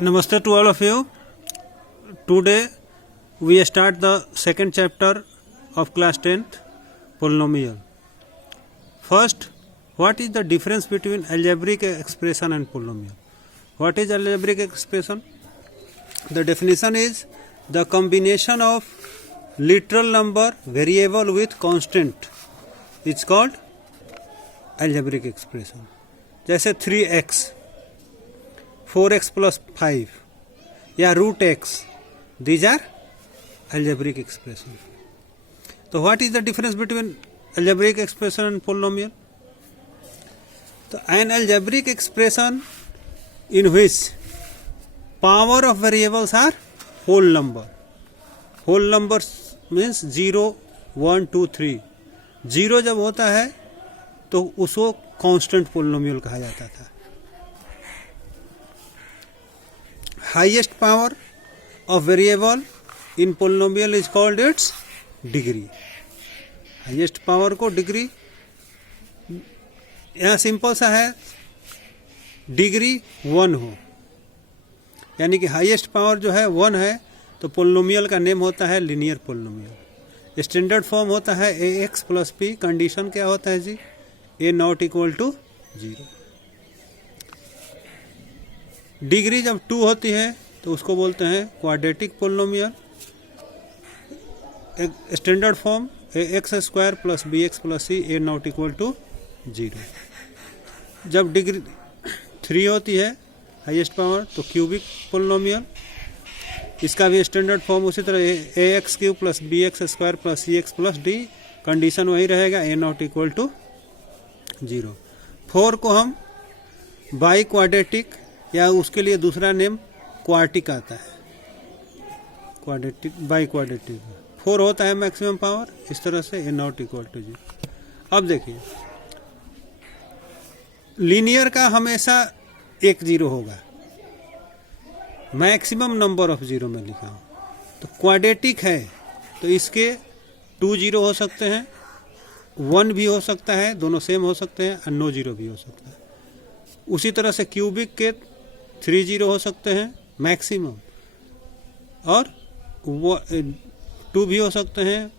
Namaste to all of you. Today we start the second chapter of class 10th, polynomial. First, what is the difference between algebraic expression and polynomial? What is algebraic expression? The definition is the combination of literal number variable with constant is called algebraic expression. जैसे 3x 4x plus 5 या root x, these are algebraic expression. So what is the difference between algebraic expression and polynomial? So an algebraic expression in which power of variables are whole number. Whole numbers means 0, 1, 2, 3. 0 जब होता है तो उसको constant polynomial कहा जाता था. Highest power of variable in polynomial is called its degree. Highest power को degree, यहाँ सिंपल सा है, डिग्री 1 हो, यानी कि हाईएस्ट पावर जो है 1 है तो पोलिनोमियल का नेम होता है लीनियर पोलिनोमियल. स्टैंडर्ड फॉर्म होता है ax प्लस p. कंडीशन क्या होता है जी? a not equal to 0. Degree जब 2 होती है तो उसको बोलते हैं quadratic polynomial. Standard form ax square plus bx plus c a not equal to 0. जब डिग्री 3 होती है हाईएस्ट पावर तो क्यूबिक पोलिनोमियल. इसका भी स्टैंडर्ड फॉर्म उसी तरह ax cube plus bx square plus cx plus d. Condition वही रहेगा a नॉट इक्वल टू 0. 4 को हम बाई क्वाड्रेटिक या उसके लिए दूसरा नेम क्वार्टिक आता है, क्वाड्रेटिक बाई क्वाड्रेटिक. 4 होता है मैक्सिमम पावर. इस तरह से a नॉट इक्वल टू 0. अब देखिए लीनियर का हमेशा 1 0 होगा, मैक्सिमम नंबर ऑफ 0 में लिखा हूँ. तो क्वाड्रेटिक है तो इसके 2 0 हो सकते हैं, 1 भी हो सकता है, दोनों सेम हो सकते हैं, और नो 0 भी हो सकता है. उसी तरह से क्यूबिक के 3 0 हो सकते हैं मैक्सिमम, और 2 भी हो सकते हैं,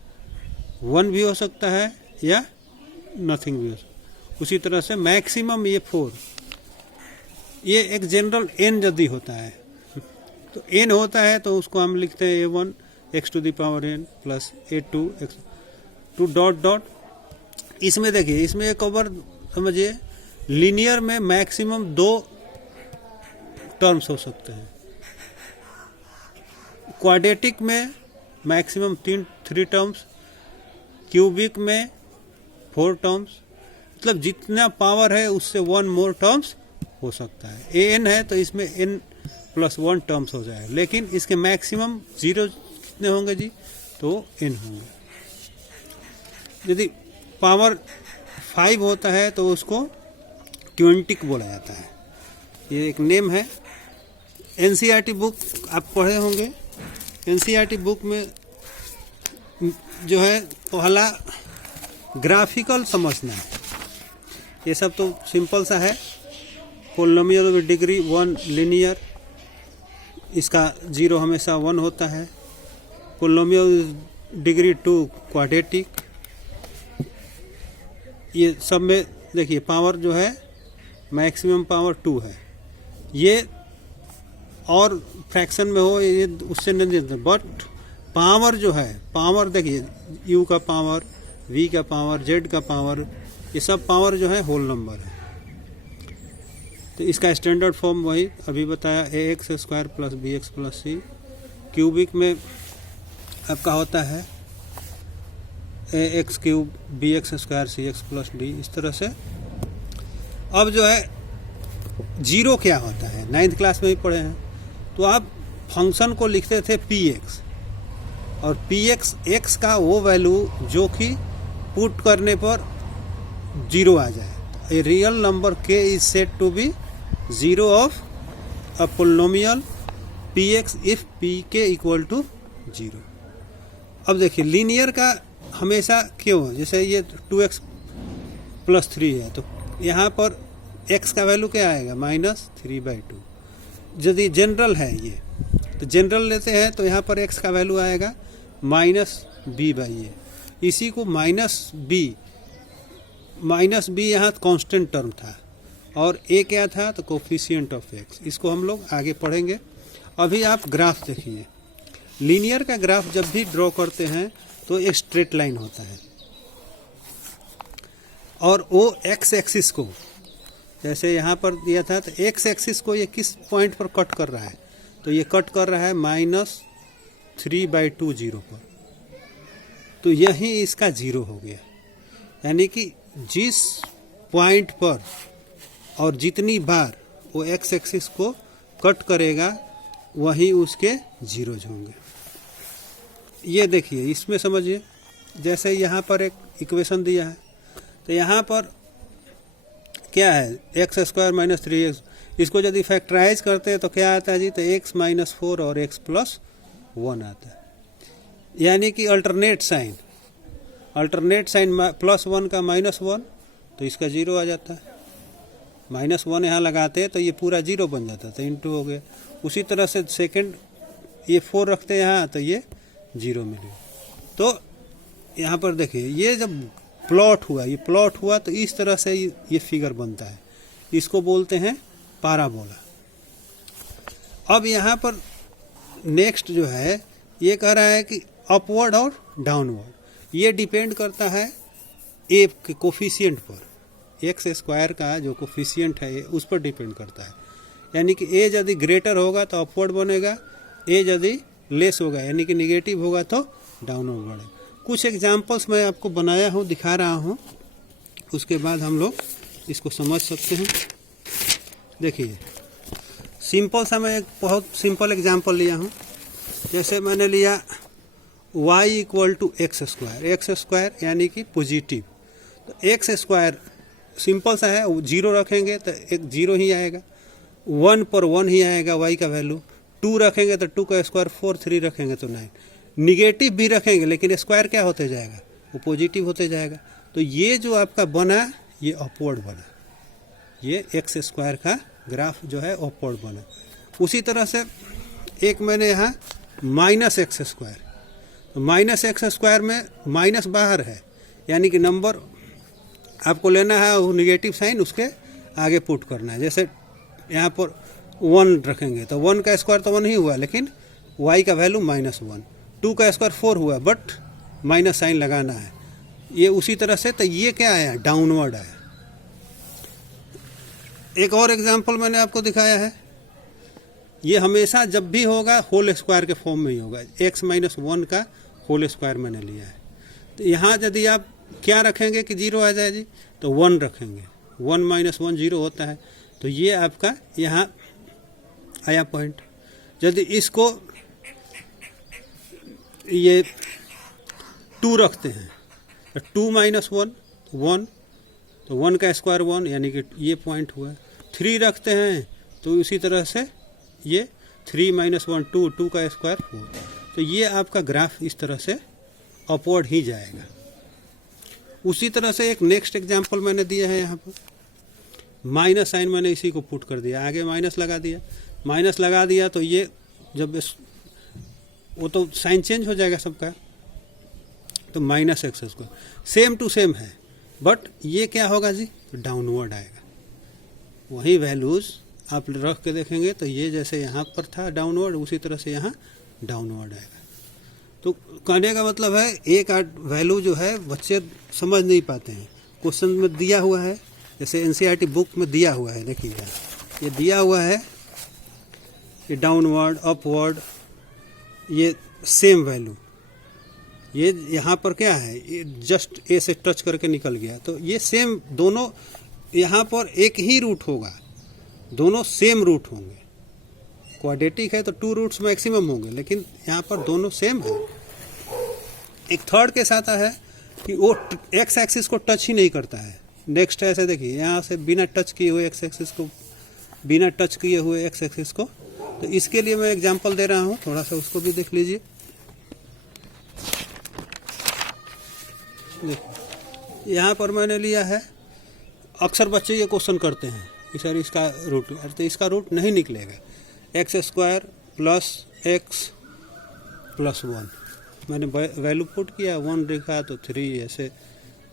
1 भी हो सकता है, या नथिंग भी हो सकता है. उसी तरह से मैक्सिमम ये 4, ये एक जनरल n यदि होता है तो n होता है तो उसको हम लिखते हैं a1 x to the power n plus a2 x to dot dot. इसमें देखिए, इसमें एक और समझिए, लीनियर में मैक्सिमम 2 टर्म्स हो सकते हैं, क्वाड्रेटिक में मैक्सिमम 3 टर्म्स, क्यूबिक में 4 टर्म्स. मतलब जितना पावर है उससे 1 मोर टर्म्स हो सकता है. an है तो इसमें n प्लस 1 टर्म्स हो जाए, लेकिन इसके मैक्सिमम 0 कितने होंगे जी? तो n होंगे. यदि पावर 5 होता है तो उसको क्विंटिक बोला जाता है. ये एक नेम है. एनसीईआरटी बुक आप पढ़े होंगे. एनसीईआरटी बुक में जो है पहला ग्राफिकल समझना है. ये सब तो सिंपल सा है. पोलिनोमियल विद डिग्री 1 लीनियर, इसका 0 हमेशा 1 होता है. Polynomial degree 2 quadratic. ये सब में देखिए पावर जो है मैक्सिमम पावर 2 है. ये और फ्रैक्शन में हो ये उससे नहीं देते, बट पावर जो है, पावर देखिए u का पावर, v का पावर, z का पावर, ये सब पावर जो है होल नंबर है. तो इसका स्टैंडर्ड फॉर्म वही अभी बताया, ax square plus bx plus c. Cubic में आपका होता है ax cube bx square cx plus d. इस तरह से. अब जो है 0 क्या होता है 9th क्लास में ही पढ़े हैं. तो आप फंक्शन को लिखते थे px, और px x का वो वैल्यू जो कि पुट करने पर 0 आ जाए. A real number k is said to be 0 of a polynomial px if pk equal to 0. अब देखिए लीनियर का हमेशा क्यों, जैसे ये 2x प्लस 3 है तो यहाँ पर x का वैल्यू क्या आएगा? -3/2. यदि जनरल है ये, तो जनरल लेते हैं तो यहाँ पर x का वैल्यू आएगा -b/a। इसी को माइनस बी यहाँ कांस्टेंट टर्म था और a क्या था, तो कोफिशिएंट ऑफ x। इसको हम लोग आगे पढ़ेंगे। अभी आप ग्राफ देखिए। लीनियर का ग्राफ जब भी ड्रॉ करते हैं तो एक स्ट्रेट लाइन होता है और वो x एक्सिस को, जैसे यहाँ पर दिया था, तो x एक्सिस को ये किस पॉइंट पर कट कर रहा है, तो ये कट कर रहा है -3/2 जीरो पर। तो यही इसका जीरो हो गया, यानी कि जिस पॉइंट पर और जितनी बार वो x एक्सिस को कट करेगा वही उसके जीरोज होंगे। ये देखिए, इसमें समझिए, जैसे यहाँ पर एक इक्वेशन दिया है, तो यहाँ पर क्या है, x² - 3x। इसको यदि फैक्टराइज करते हैं तो क्या आता है जी, तो x - 4 और x + 1 आता है। यानी कि अल्टरनेट साइन +1 का -1, तो इसका जीरो आ जाता है। -1 यहाँ लगाते हैं तो ये पूरा जीरो बन जाता है, तो इंटू हो गया। उसी तरह से सेकंड ये 4 रखते हैं यहाँ, तो ये जीरो मिलेगा। तो यहाँ पर देखिए, ये जब प्लॉट हुआ तो इस तरह से ये फिगर बनता है। इसको बोलते हैं पाराबोला। अब यहाँ पर नेक्स्ट जो है, ये कह रहा है कि अपवर्ड और डाउनवर्ड, ये डिपेंड करता है ए के कोफिशिएंट पर। x² का जो कोफिशिएंट है उस पर डिपेंड करता है। यानी कि ए यदि ग्रेटर होगा तो अपवर्ड बनेगा, ए यदि लेस होगा यानी कि निगेटिव होगा तो डाउनवर्ड बढ़ेगा। कुछ एग्जाम्पल्स मैं आपको बनाया हूँ, दिखा रहा हूँ, उसके बाद हम लोग इसको समझ सकते हैं। देखिए, सिंपल सा मैं एक बहुत सिंपल एग्जाम्पल लिया हूँ। जैसे मैंने लिया y = x² यानी कि पॉजिटिव। तो x² सिंपल सा है, जीरो रखेंगे तो एक जीरो ही आएगा, 1 पर 1 ही आएगा y का वैल्यू। 2 रखेंगे तो 2 का स्क्वायर 4, 3 रखेंगे तो 9। निगेटिव भी रखेंगे लेकिन स्क्वायर क्या होते जाएगा, वो पॉजिटिव होते जाएगा। तो ये जो आपका बना, ये अपवर्ड बना, ये x² का ग्राफ जो है अपवर्ड बना। उसी तरह से एक मैंने यहाँ -x², तो -x² में माइनस बाहर है, यानी कि नंबर आपको लेना है वो निगेटिव साइन उसके आगे पुट करना है। जैसे यहाँ पर 1 रखेंगे तो 1 का स्क्वायर तो 1 ही हुआ, लेकिन y का वैल्यू -1, 2 का स्क्वायर 4 हुआ, बट माइनस साइन लगाना है। ये उसी तरह से, तो ये क्या आया, डाउनवर्ड आया। एक और एग्जांपल मैंने आपको दिखाया है। ये हमेशा जब भी होगा होल स्क्वायर के फॉर्म में ही होगा। x - 1 का होल स्क्वायर मैंने लिया है। तो यहाँ यदि आप क्या रखेंगे कि जीरो आ जाए जी, तो 1 रखेंगे, 1 - 1 जीरो होता है। तो ये आपका यहाँ आया पॉइंट। यदि इसको ये 2 रखते हैं तो 2 - 1 1, तो 1 का स्क्वायर 1 यानी कि ये पॉइंट हुआ। 3 रखते हैं तो इसी तरह से ये 3 - 1 2, 2 का स्क्वायर 4। तो ये आपका ग्राफ इस तरह से अपवर्ड ही जाएगा। उसी तरह से एक नेक्स्ट एग्जांपल मैंने दिया है, यहाँ पर माइनस साइन मैंने इसी को पुट कर दिया, आगे माइनस लगा दिया, तो ये जब वो तो साइन चेंज हो जाएगा सबका, तो -x² सेम टू सेम है, बट ये क्या होगा जी, तो डाउनवर्ड आएगा। वही वैल्यूज़ आप रख के देखेंगे तो ये जैसे यहाँ पर था डाउनवर्ड, उसी तरह से यहाँ डाउनवर्ड आएगा। तो कहने का मतलब है, एक वैल्यू जो है बच्चे समझ नहीं पाते हैं। क्वेश्चन में दिया हुआ है, जैसे NCERT बुक में दिया हुआ है, देखिएगा ये दिया हुआ है, ये डाउनवर्ड अपवर्ड, ये सेम वैल्यू, ये यहाँ पर क्या है, ये जस्ट ए से टच करके निकल गया, तो ये सेम दोनों, यहाँ पर एक ही रूट होगा, दोनों सेम रूट होंगे। क्वाड्रेटिक है तो 2 रूट्स मैक्सिमम होंगे, लेकिन यहाँ पर दोनों सेम है। एक थर्ड केस आता है कि वो x एक्सिस को टच ही नहीं करता है। नेक्स्ट ऐसे देखिए, यहाँ से बिना टच किए हुए x एक्सिस को, बिना टच किए हुए x एक्सिस को, तो इसके लिए मैं एग्जांपल दे रहा हूँ, थोड़ा सा उसको भी देख लीजिए। देखिए यहाँ पर मैंने लिया है, अक्सर बच्चे ये क्वेश्चन करते हैं कि सर इसका रूट, तो इसका रूट नहीं निकलेगा। X square plus x plus 1। मैंने वैल्यू पुट किया, 1 लिखा तो 3, ऐसे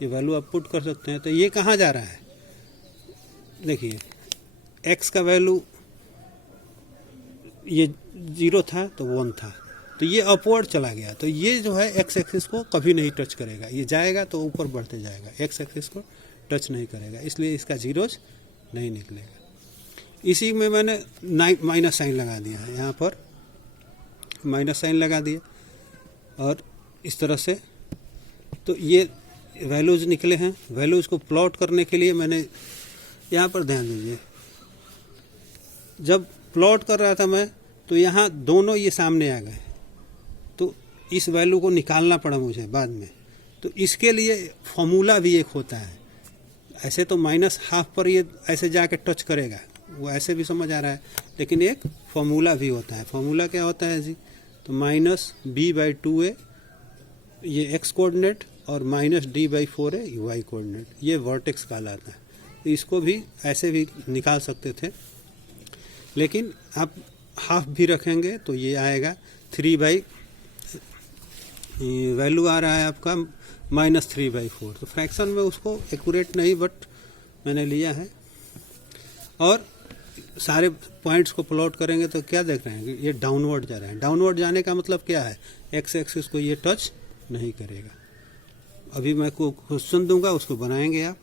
ये वैल्यू आप पुट कर सकते हैं। तो ये कहाँ जा रहा है, देखिए x का वैल्यू ये 0 था तो 1 था, तो ये अपवर्ड चला गया, तो ये जो है x एक्सिस को कभी नहीं टच करेगा, ये जाएगा तो ऊपर बढ़ते जाएगा, x एक्सिस को टच नहीं करेगा, इसलिए इसका जीरोज नहीं निकलेगा। इसी में मैंने माइनस साइन लगा दिया है, यहाँ पर माइनस साइन लगा दिया और इस तरह से, तो ये वैल्यूज निकले हैं। वैल्यूज को प्लॉट करने के लिए मैंने यहाँ पर ध्यान दीजिए, जब प्लॉट कर रहा था मैं तो यहाँ दोनों ये सामने आ गए, तो इस वैल्यू को निकालना पड़ा मुझे बाद में। तो इसके लिए फॉर्मूला भी एक होता है, ऐसे तो -½ पर ये ऐसे जाके टच करेगा, वो ऐसे भी समझ आ रहा है, लेकिन एक फॉर्मूला भी होता है। फॉर्मूला क्या होता है जी, तो -b/2a ये x कोऑर्डिनेट और -d/4 है y कोऑर्डिनेट, ये वर्टेक्स कहलाता है। तो इसको भी ऐसे भी निकाल सकते थे, लेकिन आप हाफ भी रखेंगे तो ये आएगा 3 वैल्यू आ रहा है आपका -3/4। तो फ्रैक्शन में उसको एक्यूरेट नहीं, बट मैंने लिया है। और सारे पॉइंट्स को प्लॉट करेंगे तो क्या देख रहे हैं कि ये डाउनवर्ड जा रहे हैं। डाउनवर्ड जाने का मतलब क्या है, एक्स एक्सिस को ये टच नहीं करेगा। अभी मैं को क्वेश्चन दूंगा, उसको बनाएंगे आप।